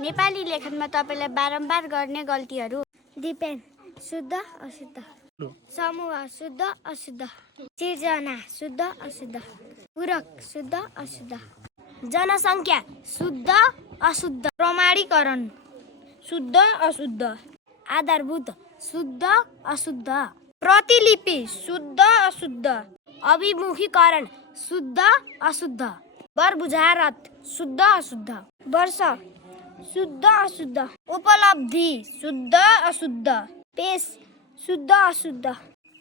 नेपाली लेखनमा तपाईले बारम्बार गर्ने गल्तीहरू। दिपेन शुद्ध अशुद्ध, समूह शुद्ध अशुद्ध, सिर्जना शुद्ध अशुद्ध, पूरक शुद्ध अशुद्ध, जनसङ्ख्या शुद्ध अशुद्ध, प्रमाणीकरण शुद्ध अशुद्ध, आधारभूत शुद्ध अशुद्ध, प्रतिलिपि शुद्ध अशुद्ध, अभिमुखीकरण शुद्ध अशुद्ध, बरबुझारत शुद्ध अशुद्ध, वर्ष शुद्ध अशुद्ध, उपलब्धि शुद्ध अशुद्ध, पेश शुद्ध अशुद्ध,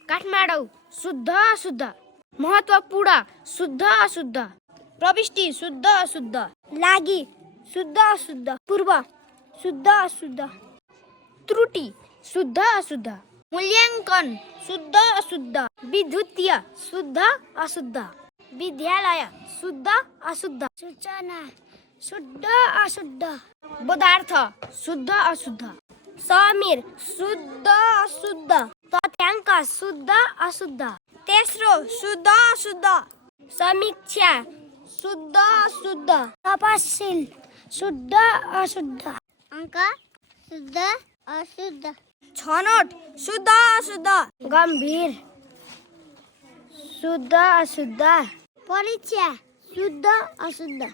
काठमाडौँ शुद्ध अशुद्ध, महत्त्वपूर्ण शुद्ध अशुद्ध, प्रविष्टि शुद्ध अशुद्ध, लागि शुद्ध अशुद्ध, पूर्व शुद्ध अशुद्ध, त्रुटि शुद्ध अशुद्ध, मूल्याङ्कन शुद्ध अशुद्ध, विद्युतीय शुद्ध अशुद्ध, विद्यालय शुद्ध अशुद्ध, सूचना शुद्ध अशुद्ध, पदार्थ शुद्ध अशुद्ध, समीर शुद्ध अशुद्ध, तथ्याङ्क शुद्ध अशुद्ध, तेस्रो शुद्ध अशुद्ध, समीक्षा शुद्ध अशुद्ध, तपशील शुद्ध अशुद्ध, अङ्क शुद्ध अशुद्ध, छनोट शुद्ध अशुद्ध, गम्भीर शुद्ध अशुद्ध, परीक्षा शुद्ध अशुद्ध,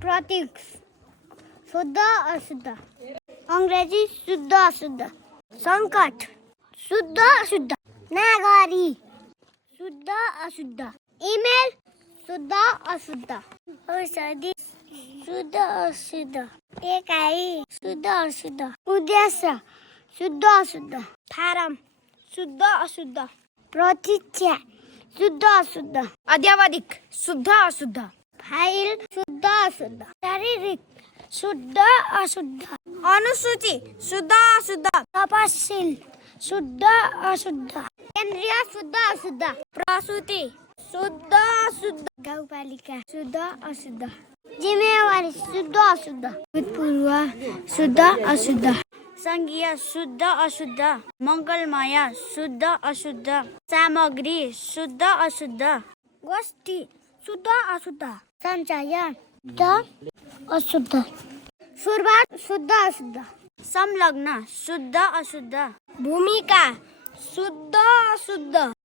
प्रतीक शुद्ध अशुद्ध, अङ्ग्रेजी शुद्ध अशुद्ध, सङ्कट शुद्ध अशुद्ध, नागरी शुद्ध अशुद्ध, इमेल शुद्ध अशुद्ध, औषधि शुद्ध अशुद्ध, एकाइ शुद्ध अशुद्ध, उद्देश्य शुद्ध अशुद्ध, फारम शुद्ध अशुद्ध, प्रतीक्षा शुद्ध अशुद्ध, अध्यावधिक शुद्ध अशुद्ध, फाइल शुद्ध अशुद्ध, शारीरिक शुद्ध अशुद्ध, अनुसूची शुद्ध अशुद्ध, तपशील शुद्ध अशुद्ध, केन्द्रीय शुद्ध अशुद्ध, प्रसूति शुद्ध अशुद्ध, गाउँपालिका शुद्ध अशुद्ध, जिम्मेवारी शुद्ध अशुद्ध, भूतपूर्व शुद्ध अशुद्ध, सङ्घीय शुद्ध अशुद्ध, मङ्गलमय शुद्ध अशुद्ध, सामग्री शुद्ध अशुद्ध, गोष्ठी शुद्ध अशुद्ध, सञ्चय शुद्ध अशुद्ध, सुरुवात शुद्ध अशुद्ध, संलग्न शुद्ध अशुद्ध, भूमिका शुद्ध अशुद्ध,